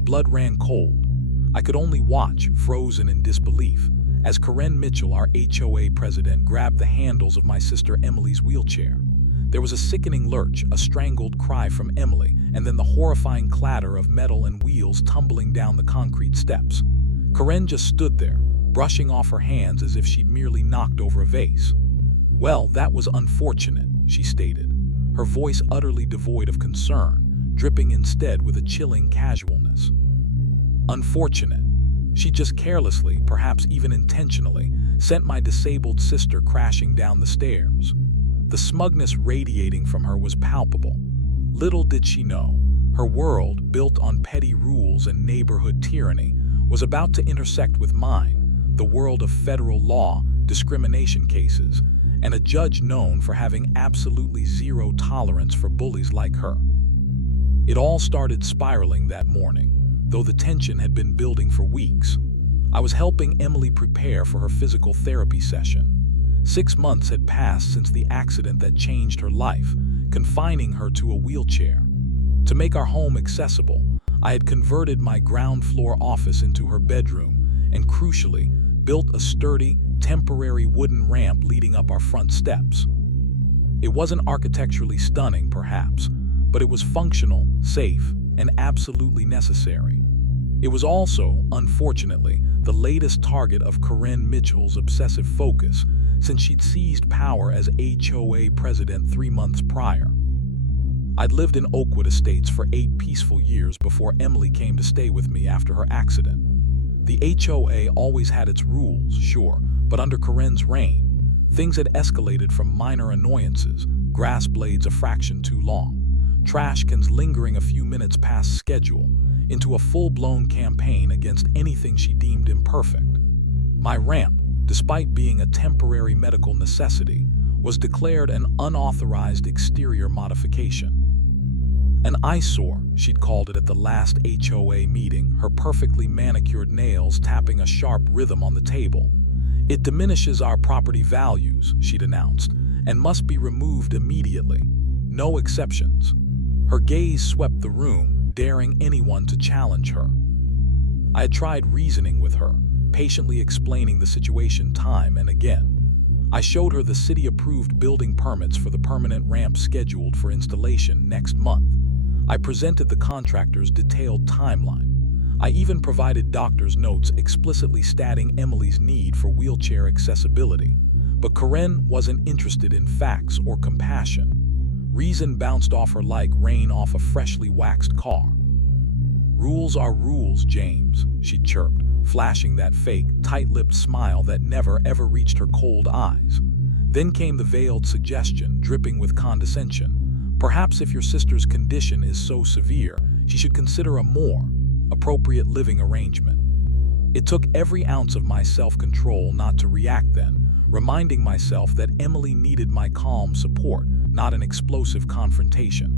My blood ran cold. I could only watch, frozen in disbelief, as Karen Mitchell, our HOA president, grabbed the handles of my sister Emily's wheelchair. There was a sickening lurch, a strangled cry from Emily, and then the horrifying clatter of metal and wheels tumbling down the concrete steps. Karen just stood there, brushing off her hands as if she'd merely knocked over a vase. "Well, that was unfortunate," she stated, her voice utterly devoid of concern, dripping instead with a chilling casualness. Unfortunate. She just carelessly, perhaps even intentionally, sent my disabled sister crashing down the stairs. The smugness radiating from her was palpable. Little did she know, her world, built on petty rules and neighborhood tyranny, was about to intersect with mine, the world of federal law, discrimination cases, and a judge known for having absolutely zero tolerance for bullies like her. It all started spiraling that morning, though the tension had been building for weeks. I was helping Emily prepare for her physical therapy session. 6 months had passed since the accident that changed her life, confining her to a wheelchair. To make our home accessible, I had converted my ground floor office into her bedroom and, crucially, built a sturdy, temporary wooden ramp leading up our front steps. It wasn't architecturally stunning, perhaps, but it was functional, safe, and absolutely necessary. It was also, unfortunately, the latest target of Karen Mitchell's obsessive focus since she'd seized power as HOA president 3 months prior. I'd lived in Oakwood Estates for 8 peaceful years before Emily came to stay with me after her accident. The HOA always had its rules, sure, but under Karen's reign, things had escalated from minor annoyances, grass blades a fraction too long, trash cans lingering a few minutes past schedule, into a full-blown campaign against anything she deemed imperfect. My ramp, despite being a temporary medical necessity, was declared an unauthorized exterior modification. An eyesore, she'd called it at the last HOA meeting, her perfectly manicured nails tapping a sharp rhythm on the table. "It diminishes our property values," she'd announced, "and must be removed immediately. No exceptions." Her gaze swept the room, daring anyone to challenge her. I had tried reasoning with her, patiently explaining the situation time and again. I showed her the city-approved building permits for the permanent ramp scheduled for installation next month. I presented the contractor's detailed timeline. I even provided doctor's notes explicitly stating Emily's need for wheelchair accessibility. But Karen wasn't interested in facts or compassion. Reason bounced off her like rain off a freshly waxed car. "Rules are rules, James," she chirped, flashing that fake, tight-lipped smile that never ever reached her cold eyes. Then came the veiled suggestion, dripping with condescension. "Perhaps if your sister's condition is so severe, she should consider a more appropriate living arrangement." It took every ounce of my self-control not to react then, reminding myself that Emily needed my calm support, not an explosive confrontation.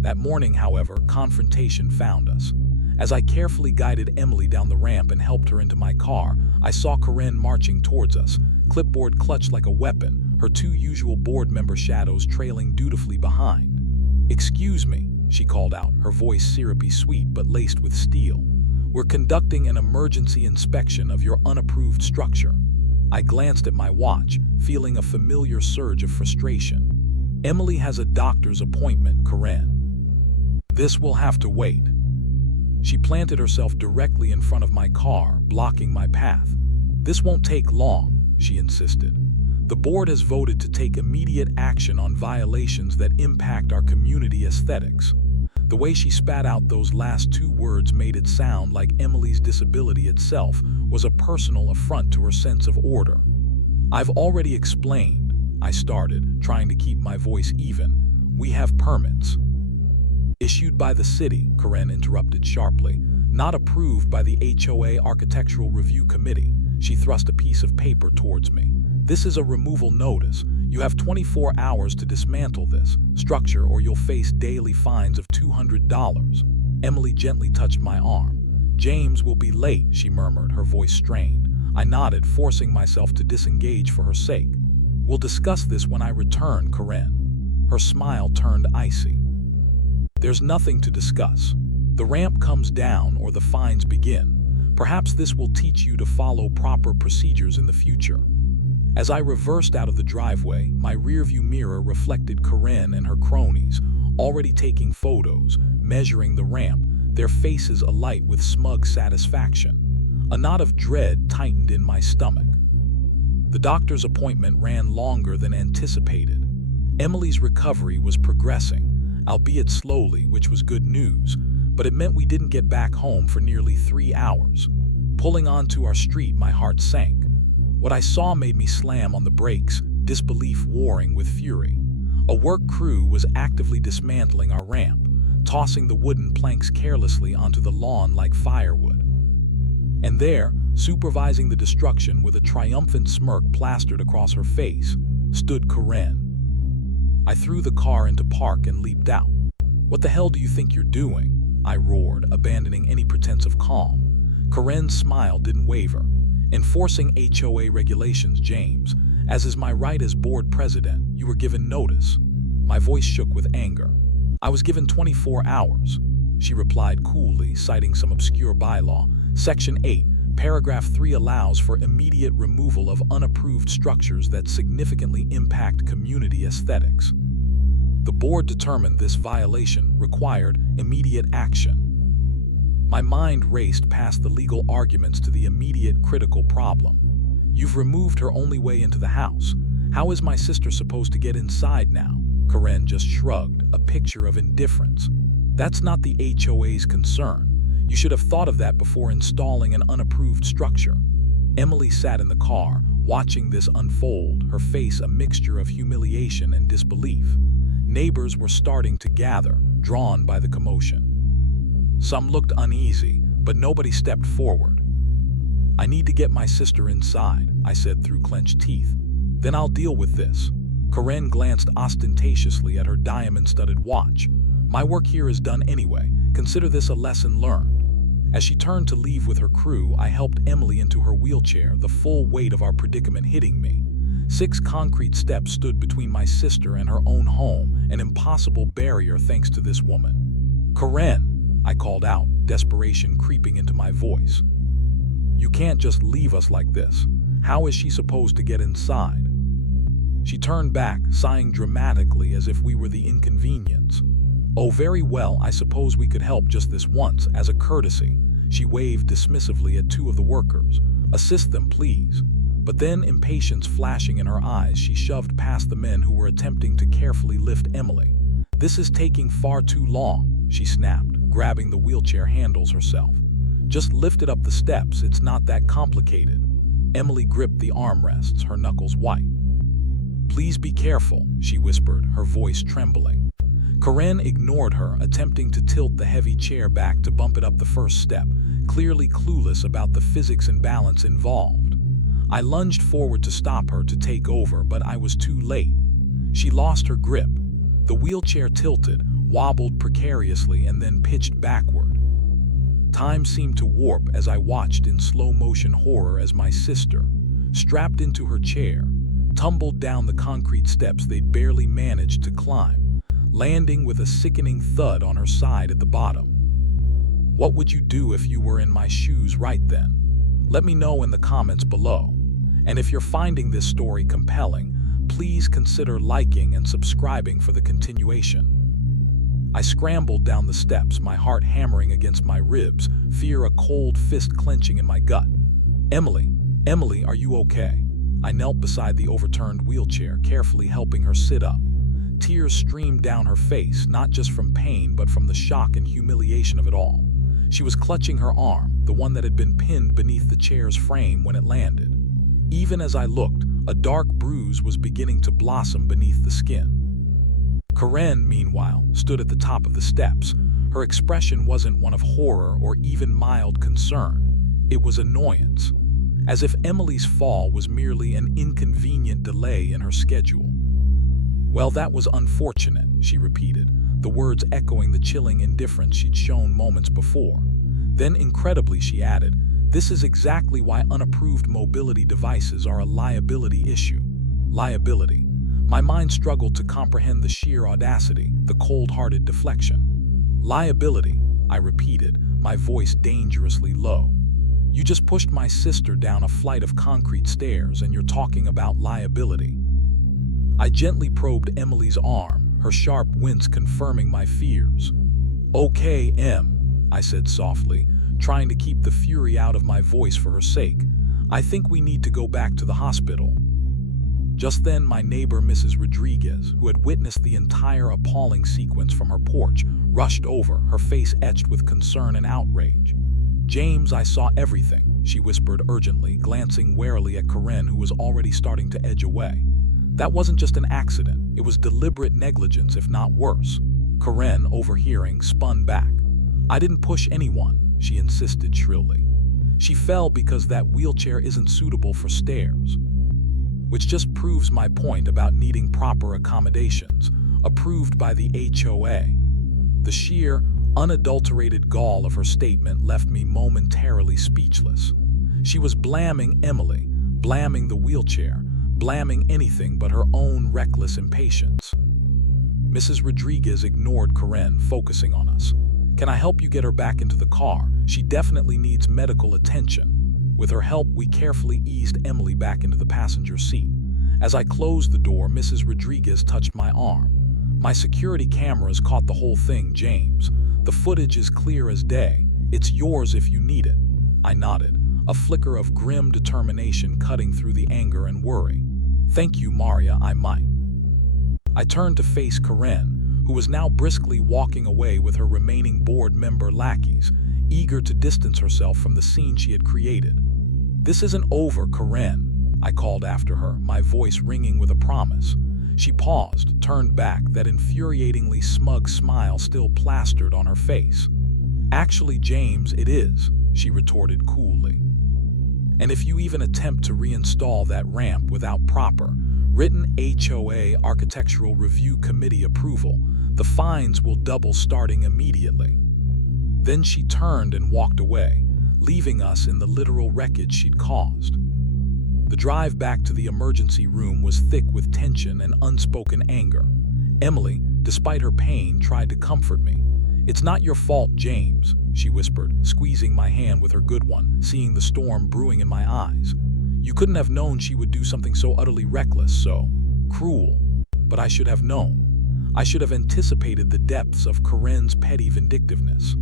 That morning, however, confrontation found us. As I carefully guided Emily down the ramp and helped her into my car, I saw Karen marching towards us, clipboard clutched like a weapon, her 2 usual board member shadows trailing dutifully behind. "Excuse me," she called out, her voice syrupy sweet but laced with steel. "We're conducting an emergency inspection of your unapproved structure." I glanced at my watch, feeling a familiar surge of frustration. "Emily has a doctor's appointment, Karen. This will have to wait." She planted herself directly in front of my car, blocking my path. "This won't take long," she insisted. "The board has voted to take immediate action on violations that impact our community aesthetics." The way she spat out those last 2 words made it sound like Emily's disability itself was a personal affront to her sense of order. "I've already explained," I started, trying to keep my voice even. "We have permits." "Issued by the city," Karen interrupted sharply, "not approved by the HOA Architectural Review Committee." She thrust a piece of paper towards me. "This is a removal notice. You have 24 hours to dismantle this structure or you'll face daily fines of $200. Emily gently touched my arm. "James will be late," she murmured, her voice strained. I nodded, forcing myself to disengage for her sake. "We'll discuss this when I return, Karen." Her smile turned icy. "There's nothing to discuss. The ramp comes down or the fines begin. Perhaps this will teach you to follow proper procedures in the future. As I reversed out of the driveway, my rearview mirror reflected Corinne and her cronies, already taking photos, measuring the ramp, their faces alight with smug satisfaction. A knot of dread tightened in my stomach. The doctor's appointment ran longer than anticipated. Emily's recovery was progressing, albeit slowly, which was good news, but it meant we didn't get back home for nearly 3 hours. Pulling onto our street, my heart sank. What I saw made me slam on the brakes, disbelief warring with fury. A work crew was actively dismantling our ramp, tossing the wooden planks carelessly onto the lawn like firewood. And there, supervising the destruction with a triumphant smirk plastered across her face, stood Corinne. I threw the car into park and leaped out. "What the hell do you think you're doing?" I roared, abandoning any pretense of calm. Corinne's smile didn't waver. "Enforcing HOA regulations, James. As is my right as board president, you were given notice." My voice shook with anger. "I was given 24 hours. She replied coolly, citing some obscure bylaw. Section 8, Paragraph 3 allows for immediate removal of unapproved structures that significantly impact community aesthetics. The board determined this violation required immediate action. My mind raced past the legal arguments to the immediate critical problem. You've removed her only way into the house. How is my sister supposed to get inside now? Corinne just shrugged, a picture of indifference. That's not the HOA's concern. You should have thought of that before installing an unapproved structure. Emily sat in the car, watching this unfold, her face a mixture of humiliation and disbelief. Neighbors were starting to gather, drawn by the commotion. Some looked uneasy, but nobody stepped forward. I need to get my sister inside, I said through clenched teeth. Then I'll deal with this. Corinne glanced ostentatiously at her diamond-studded watch. My work here is done anyway. Consider this a lesson learned. As she turned to leave with her crew, I helped Emily into her wheelchair, the full weight of our predicament hitting me. 6 concrete steps stood between my sister and her own home, an impossible barrier thanks to this woman. Corinne, I called out, desperation creeping into my voice. You can't just leave us like this. How is she supposed to get inside? She turned back, sighing dramatically as if we were the inconvenience. Oh, very well, I suppose we could help just this once, as a courtesy. She waved dismissively at 2 of the workers. Assist them, please. But then, impatience flashing in her eyes, she shoved past the men who were attempting to carefully lift Emily. This is taking far too long, she snapped, grabbing the wheelchair handles herself. Just lift it up the steps, it's not that complicated. Emily gripped the armrests, her knuckles white. Please be careful, she whispered, her voice trembling. Corinne ignored her, attempting to tilt the heavy chair back to bump it up the first step, clearly clueless about the physics and balance involved. I lunged forward to stop her to take over, but I was too late. She lost her grip. The wheelchair tilted, wobbled precariously, and then pitched backward. Time seemed to warp as I watched in slow-motion horror as my sister, strapped into her chair, tumbled down the concrete steps they'd barely managed to climb, landing with a sickening thud on her side at the bottom. What would you do if you were in my shoes right then? Let me know in the comments below. And if you're finding this story compelling, please consider liking and subscribing for the continuation. I scrambled down the steps, my heart hammering against my ribs, fear a cold fist clenching in my gut. Emily, are you okay? I knelt beside the overturned wheelchair, carefully helping her sit up. Tears streamed down her face, not just from pain, but from the shock and humiliation of it all. She was clutching her arm, the one that had been pinned beneath the chair's frame when it landed. Even as I looked, a dark bruise was beginning to blossom beneath the skin. Corinne, meanwhile, stood at the top of the steps. Her expression wasn't one of horror or even mild concern. It was annoyance, as if Emily's fall was merely an inconvenient delay in her schedule. Well, that was unfortunate, she repeated, the words echoing the chilling indifference she'd shown moments before. Then, incredibly, she added, this is exactly why unapproved mobility devices are a liability issue. Liability. My mind struggled to comprehend the sheer audacity, the cold-hearted deflection. Liability, I repeated, my voice dangerously low. You just pushed my sister down a flight of concrete stairs and you're talking about liability. I gently probed Emily's arm, her sharp wince confirming my fears. Okay, Em, I said softly, trying to keep the fury out of my voice for her sake. I think we need to go back to the hospital. Just then, my neighbor, Mrs. Rodriguez, who had witnessed the entire appalling sequence from her porch, rushed over, her face etched with concern and outrage. James, I saw everything, she whispered urgently, glancing warily at Corinne, who was already starting to edge away. That wasn't just an accident, it was deliberate negligence, if not worse. Corinne, overhearing, spun back. I didn't push anyone, she insisted shrilly. She fell because that wheelchair isn't suitable for stairs. Which just proves my point about needing proper accommodations, approved by the HOA. The sheer, unadulterated gall of her statement left me momentarily speechless. She was blaming Emily, blaming the wheelchair, blaming anything but her own reckless impatience. Mrs. Rodriguez ignored Corinne, focusing on us. Can I help you get her back into the car? She definitely needs medical attention. With her help, we carefully eased Emily back into the passenger seat. As I closed the door, Mrs. Rodriguez touched my arm. My security cameras caught the whole thing, James. The footage is clear as day. It's yours if you need it. I nodded, a flicker of grim determination cutting through the anger and worry. Thank you, Maria, I might. I turned to face Corinne, who was now briskly walking away with her remaining board member lackeys, eager to distance herself from the scene she had created. This isn't over, Corinne, I called after her, my voice ringing with a promise. She paused, turned back, that infuriatingly smug smile still plastered on her face. Actually, James, it is, she retorted coolly. And if you even attempt to reinstall that ramp without proper, written HOA Architectural Review Committee approval, the fines will double starting immediately. Then she turned and walked away, leaving us in the literal wreckage she'd caused. The drive back to the emergency room was thick with tension and unspoken anger. Emily, despite her pain, tried to comfort me. It's not your fault, James, she whispered, squeezing my hand with her good one, seeing the storm brewing in my eyes. You couldn't have known she would do something so utterly reckless, so cruel. But I should have known. I should have anticipated the depths of Corinne's petty vindictiveness.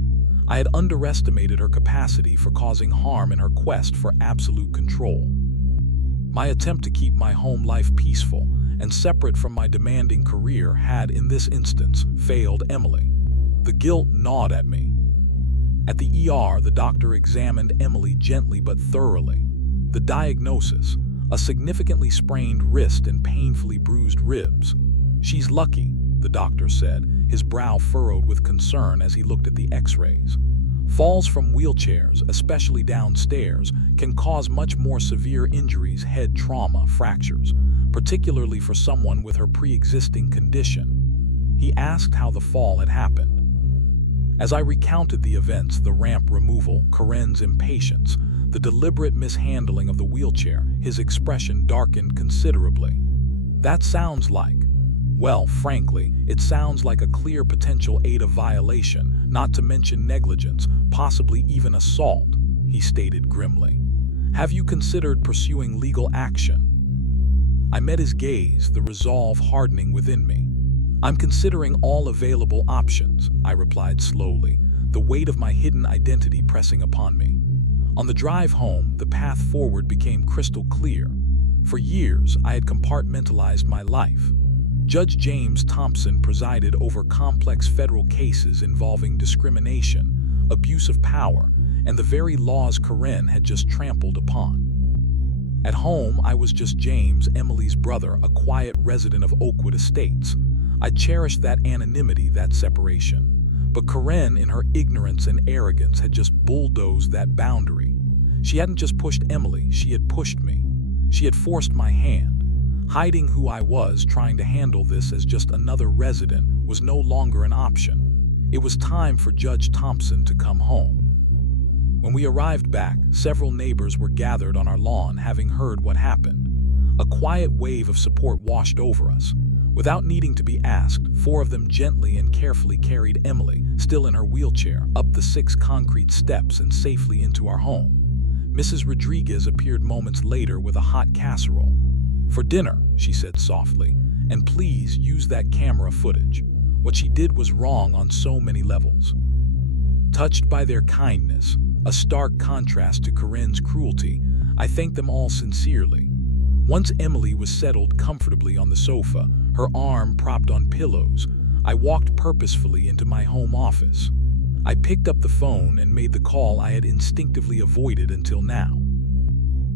I had underestimated her capacity for causing harm in her quest for absolute control. My attempt to keep my home life peaceful and separate from my demanding career had, in this instance, failed Emily. The guilt gnawed at me. At the ER, the doctor examined Emily gently but thoroughly. The diagnosis: a significantly sprained wrist and painfully bruised ribs. She's lucky, the doctor said, his brow furrowed with concern as he looked at the x-rays. Falls from wheelchairs, especially downstairs, can cause much more severe injuries, head trauma, fractures, particularly for someone with her pre-existing condition. He asked how the fall had happened. As I recounted the events, the ramp removal, Corinne's impatience, the deliberate mishandling of the wheelchair, his expression darkened considerably. That sounds like, well, frankly, it sounds like a clear potential ADA violation, not to mention negligence, possibly even assault, he stated grimly. Have you considered pursuing legal action? I met his gaze, the resolve hardening within me. I'm considering all available options, I replied slowly, the weight of my hidden identity pressing upon me. On the drive home, the path forward became crystal clear. For years, I had compartmentalized my life. Judge James Thompson presided over complex federal cases involving discrimination, abuse of power, and the very laws Corinne had just trampled upon. At home, I was just James, Emily's brother, a quiet resident of Oakwood Estates. I cherished that anonymity, that separation. But Corinne, in her ignorance and arrogance, had just bulldozed that boundary. She hadn't just pushed Emily, she had pushed me. She had forced my hand. Hiding who I was, trying to handle this as just another resident, was no longer an option. It was time for Judge Thompson to come home. When we arrived back, several neighbors were gathered on our lawn, having heard what happened. A quiet wave of support washed over us. Without needing to be asked, 4 of them gently and carefully carried Emily, still in her wheelchair, up the 6 concrete steps and safely into our home. Mrs. Rodriguez appeared moments later with a hot casserole. "For dinner," she said softly, "and please use that camera footage." What she did was wrong on so many levels. Touched by their kindness, a stark contrast to Corinne's cruelty, I thanked them all sincerely. Once Emily was settled comfortably on the sofa, her arm propped on pillows, I walked purposefully into my home office. I picked up the phone and made the call I had instinctively avoided until now.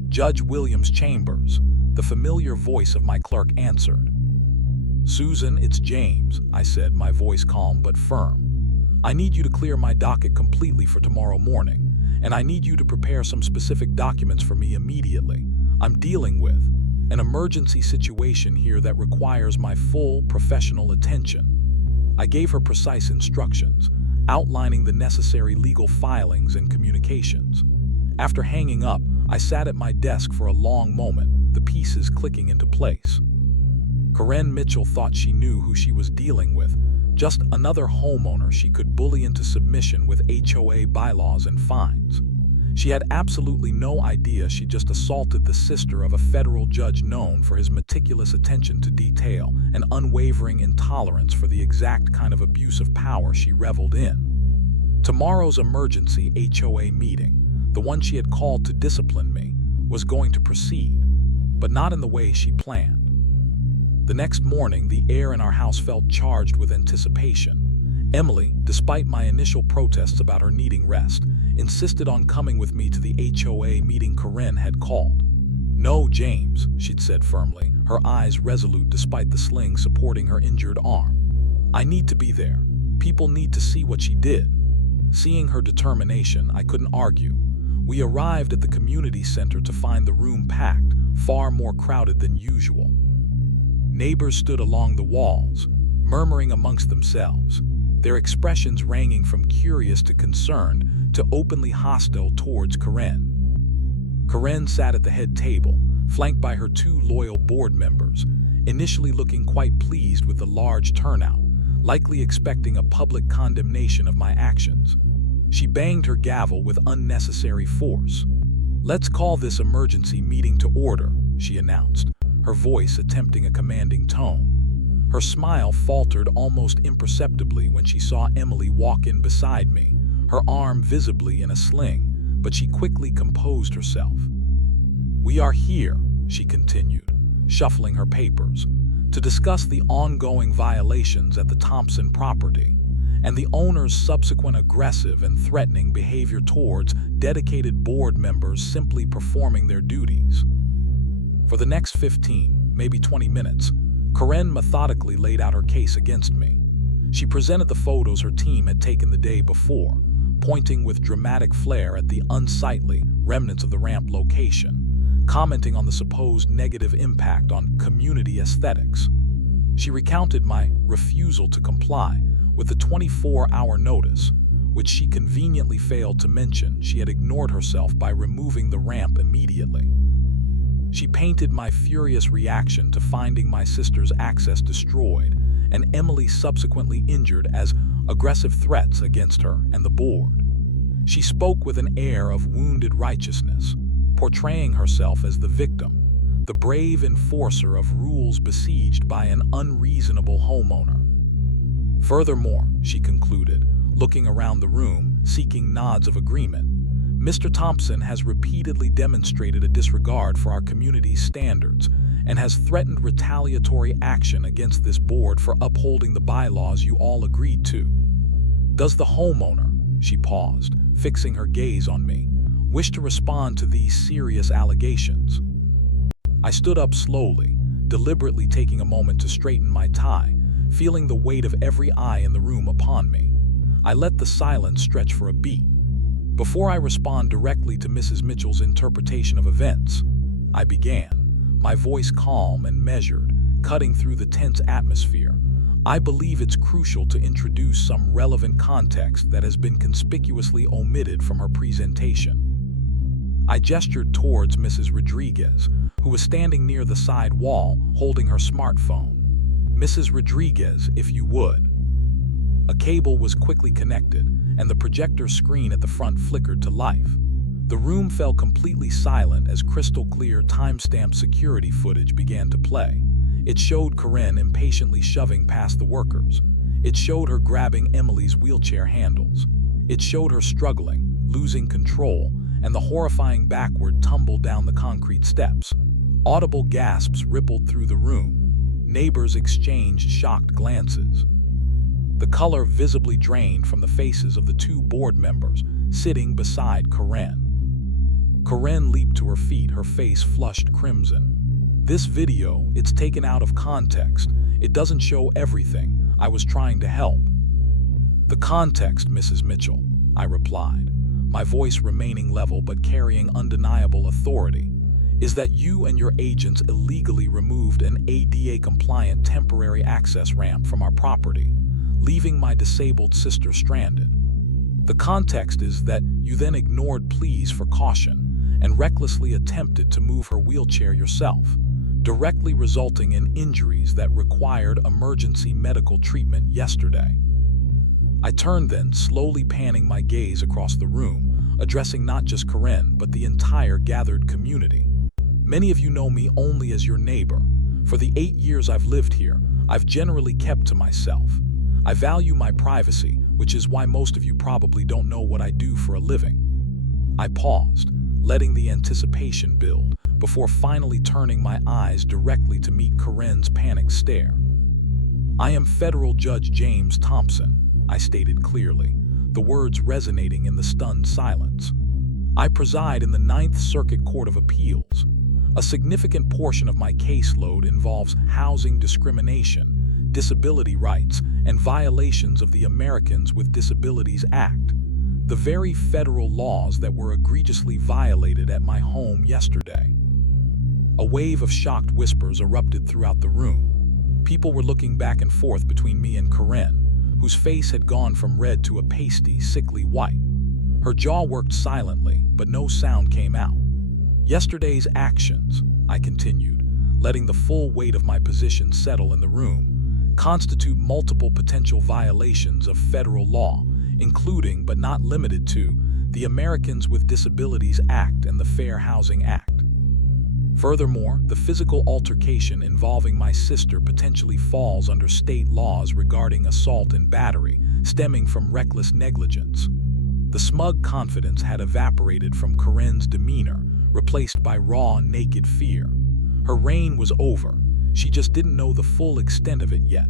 "Judge Williams' chambers," the familiar voice of my clerk answered. "Susan, it's James," I said, my voice calm but firm. "I need you to clear my docket completely for tomorrow morning, and I need you to prepare some specific documents for me immediately. I'm dealing with an emergency situation here that requires my full professional attention." I gave her precise instructions, outlining the necessary legal filings and communications. After hanging up, I sat at my desk for a long moment, the pieces clicking into place. Corinne Mitchell thought she knew who she was dealing with, just another homeowner she could bully into submission with HOA bylaws and fines. She had absolutely no idea she just assaulted the sister of a federal judge known for his meticulous attention to detail and unwavering intolerance for the exact kind of abuse of power she reveled in. Tomorrow's emergency HOA meeting, the one she had called to discipline me, was going to proceed, but not in the way she planned. The next morning, the air in our house felt charged with anticipation. Emily, despite my initial protests about her needing rest, insisted on coming with me to the HOA meeting Corinne had called. "No, James," she'd said firmly, her eyes resolute despite the sling supporting her injured arm. "I need to be there. People need to see what she did." Seeing her determination, I couldn't argue. We arrived at the community center to find the room packed, far more crowded than usual. Neighbors stood along the walls, murmuring amongst themselves, their expressions ranging from curious to concerned to openly hostile towards Corinne. Corinne sat at the head table, flanked by her 2 loyal board members, initially looking quite pleased with the large turnout, likely expecting a public condemnation of my actions. She banged her gavel with unnecessary force. "Let's call this emergency meeting to order," she announced, her voice attempting a commanding tone. Her smile faltered almost imperceptibly when she saw Emily walk in beside me, her arm visibly in a sling, but she quickly composed herself. "We are here," she continued, shuffling her papers, "to discuss the ongoing violations at the Thompson property and the owner's subsequent aggressive and threatening behavior towards dedicated board members simply performing their duties." For the next 15, maybe 20 minutes, Corinne methodically laid out her case against me. She presented the photos her team had taken the day before, pointing with dramatic flair at the unsightly remnants of the ramp location, commenting on the supposed negative impact on community aesthetics. She recounted my refusal to comply with the 24-hour notice, which she conveniently failed to mention she had ignored herself by removing the ramp immediately. She painted my furious reaction to finding my sister's access destroyed and Emily subsequently injured as aggressive threats against her and the board. She spoke with an air of wounded righteousness, portraying herself as the victim, the brave enforcer of rules besieged by an unreasonable homeowner. Furthermore, she concluded, looking around the room, seeking nods of agreement, Mr. Thompson has repeatedly demonstrated a disregard for our community's standards and has threatened retaliatory action against this board for upholding the bylaws you all agreed to. Does the homeowner," she paused, fixing her gaze on me, "wish to respond to these serious allegations?" I stood up slowly, deliberately taking a moment to straighten my tie, feeling the weight of every eye in the room upon me. I let the silence stretch for a beat. Before I respond directly to Mrs. Mitchell's interpretation of events, I began, my voice calm and measured, cutting through the tense atmosphere. I believe it's crucial to introduce some relevant context that has been conspicuously omitted from her presentation. I gestured towards Mrs. Rodriguez, who was standing near the side wall, holding her smartphone. "Mrs. Rodriguez, if you would." A cable was quickly connected, and the projector screen at the front flickered to life. The room fell completely silent as crystal-clear time-stamped security footage began to play. It showed Karen impatiently shoving past the workers. It showed her grabbing Emily's wheelchair handles. It showed her struggling, losing control, and the horrifying backward tumble down the concrete steps. Audible gasps rippled through the room. Neighbors exchanged shocked glances. The color visibly drained from the faces of the two board members sitting beside Karen. Karen leaped to her feet, her face flushed crimson. "This video, it's taken out of context. It doesn't show everything. I was trying to help." "The context, Mrs. Mitchell," I replied, my voice remaining level but carrying undeniable authority, "is that you and your agents illegally removed an ADA-compliant temporary access ramp from our property, leaving my disabled sister stranded. The context is that you then ignored pleas for caution and recklessly attempted to move her wheelchair yourself, directly resulting in injuries that required emergency medical treatment yesterday." I turned then, slowly panning my gaze across the room, addressing not just Karen, but the entire gathered community. "Many of you know me only as your neighbor. For the 8 years I've lived here, I've generally kept to myself. I value my privacy, which is why most of you probably don't know what I do for a living." I paused, letting the anticipation build, before finally turning my eyes directly to meet Karen's panicked stare. "I am Federal Judge James Thompson," I stated clearly, the words resonating in the stunned silence. "I preside in the Ninth Circuit Court of Appeals. A significant portion of my caseload involves housing discrimination, disability rights, and violations of the Americans with Disabilities Act, the very federal laws that were egregiously violated at my home yesterday." A wave of shocked whispers erupted throughout the room. People were looking back and forth between me and Karen, whose face had gone from red to a pasty, sickly white. Her jaw worked silently, but no sound came out. "Yesterday's actions," I continued, letting the full weight of my position settle in the room, "constitute multiple potential violations of federal law, including but not limited to the Americans with Disabilities Act and the Fair Housing Act. Furthermore, the physical altercation involving my sister potentially falls under state laws regarding assault and battery, stemming from reckless negligence." The smug confidence had evaporated from Karen's demeanor, replaced by raw, naked fear. Her reign was over. She just didn't know the full extent of it yet.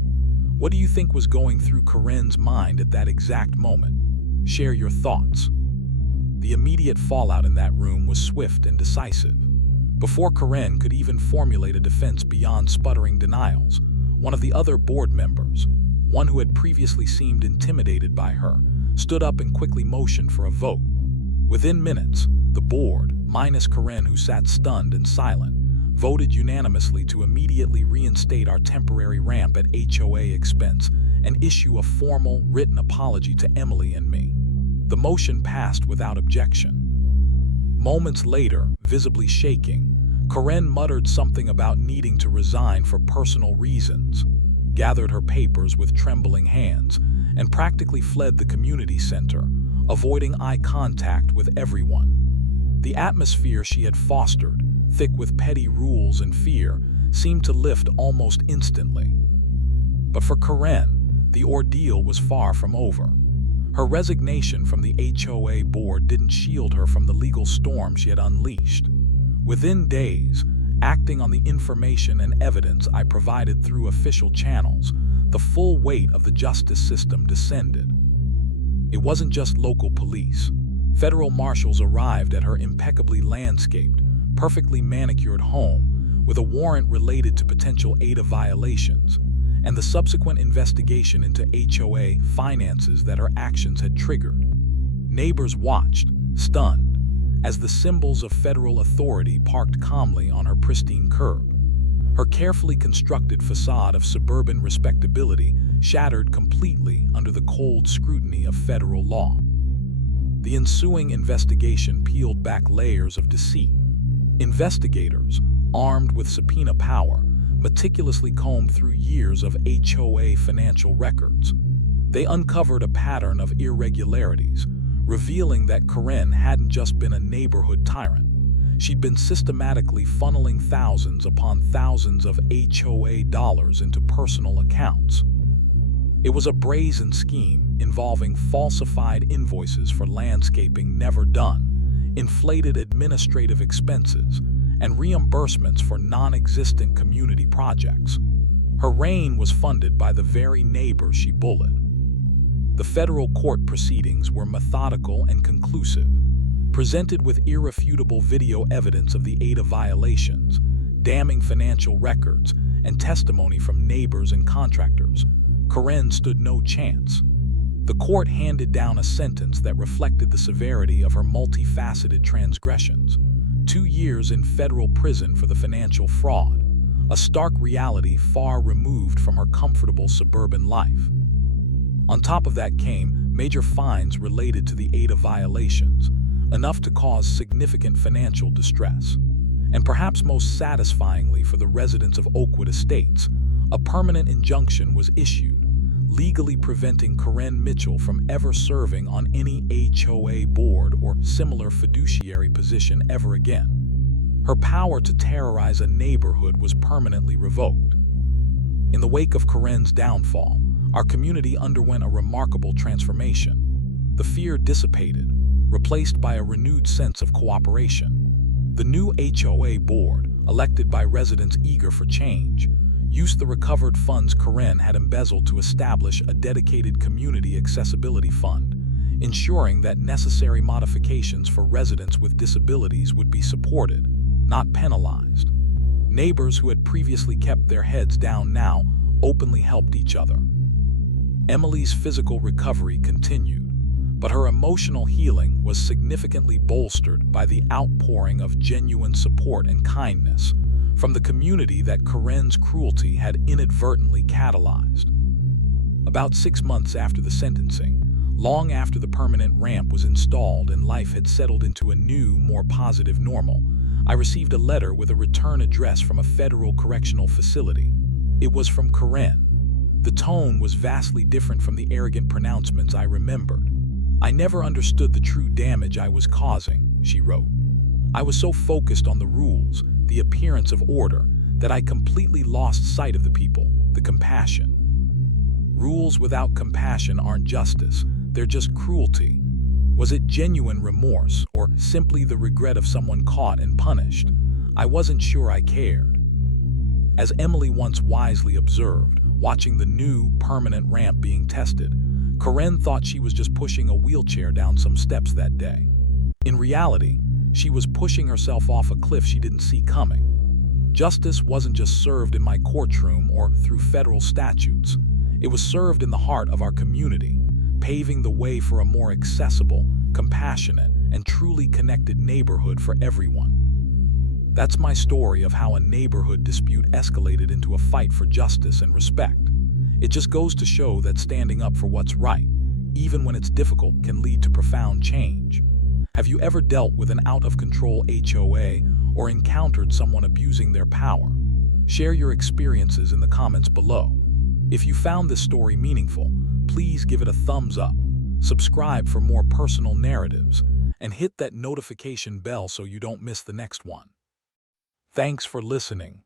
What do you think was going through Karen's mind at that exact moment? Share your thoughts. The immediate fallout in that room was swift and decisive. Before Karen could even formulate a defense beyond sputtering denials, one of the other board members, one who had previously seemed intimidated by her, stood up and quickly motioned for a vote. Within minutes, the board, minus Karen who sat stunned and silent, voted unanimously to immediately reinstate our temporary ramp at HOA expense and issue a formal, written apology to Emily and me. The motion passed without objection. Moments later, visibly shaking, Karen muttered something about needing to resign for personal reasons, gathered her papers with trembling hands, and practically fled the community center, avoiding eye contact with everyone. The atmosphere she had fostered, thick with petty rules and fear, seemed to lift almost instantly. But for Karen, the ordeal was far from over. Her resignation from the HOA board didn't shield her from the legal storm she had unleashed. Within days, acting on the information and evidence I provided through official channels, the full weight of the justice system descended. It wasn't just local police. Federal marshals arrived at her impeccably landscaped, perfectly manicured home with a warrant related to potential ADA violations, and the subsequent investigation into HOA finances that her actions had triggered. Neighbors watched, stunned, as the symbols of federal authority parked calmly on her pristine curb. Her carefully constructed facade of suburban respectability shattered completely under the cold scrutiny of federal law. The ensuing investigation peeled back layers of deceit. Investigators, armed with subpoena power, meticulously combed through years of HOA financial records. They uncovered a pattern of irregularities, revealing that Karen hadn't just been a neighborhood tyrant. She'd been systematically funneling thousands upon thousands of HOA dollars into personal accounts. It was a brazen scheme involving falsified invoices for landscaping never done, inflated administrative expenses, and reimbursements for non-existent community projects. Her reign was funded by the very neighbors she bullied. The federal court proceedings were methodical and conclusive, presented with irrefutable video evidence of the HOA violations, damning financial records, and testimony from neighbors and contractors. Karen stood no chance. The court handed down a sentence that reflected the severity of her multifaceted transgressions: 2 years in federal prison for the financial fraud, a stark reality far removed from her comfortable suburban life. On top of that came major fines related to the HOA violations, enough to cause significant financial distress. And perhaps most satisfyingly for the residents of Oakwood Estates, a permanent injunction was issued, legally preventing Karen Mitchell from ever serving on any HOA board or similar fiduciary position ever again. Her power to terrorize a neighborhood was permanently revoked. In the wake of Karen's downfall, our community underwent a remarkable transformation. The fear dissipated, replaced by a renewed sense of cooperation. The new HOA board, elected by residents eager for change, used the recovered funds Karen had embezzled to establish a dedicated community accessibility fund, ensuring that necessary modifications for residents with disabilities would be supported, not penalized. Neighbors who had previously kept their heads down now openly helped each other. Emily's physical recovery continued, but her emotional healing was significantly bolstered by the outpouring of genuine support and kindness from the community that Karen's cruelty had inadvertently catalyzed. About 6 months after the sentencing, long after the permanent ramp was installed and life had settled into a new, more positive normal, I received a letter with a return address from a federal correctional facility. It was from Karen. The tone was vastly different from the arrogant pronouncements I remembered. "I never understood the true damage I was causing," she wrote. "I was so focused on the rules, the appearance of order, that I completely lost sight of the people, the compassion. Rules without compassion aren't justice, they're just cruelty. Was it genuine remorse, or simply the regret of someone caught and punished? I wasn't sure I cared." As Emily once wisely observed, watching the new, permanent ramp being tested, Karen thought she was just pushing a wheelchair down some steps that day. In reality, she was pushing herself off a cliff she didn't see coming. Justice wasn't just served in my courtroom or through federal statutes. It was served in the heart of our community, paving the way for a more accessible, compassionate, and truly connected neighborhood for everyone. That's my story of how a neighborhood dispute escalated into a fight for justice and respect. It just goes to show that standing up for what's right, even when it's difficult, can lead to profound change. Have you ever dealt with an out-of-control HOA or encountered someone abusing their power? Share your experiences in the comments below. If you found this story meaningful, please give it a thumbs up, subscribe for more personal narratives, and hit that notification bell so you don't miss the next one. Thanks for listening.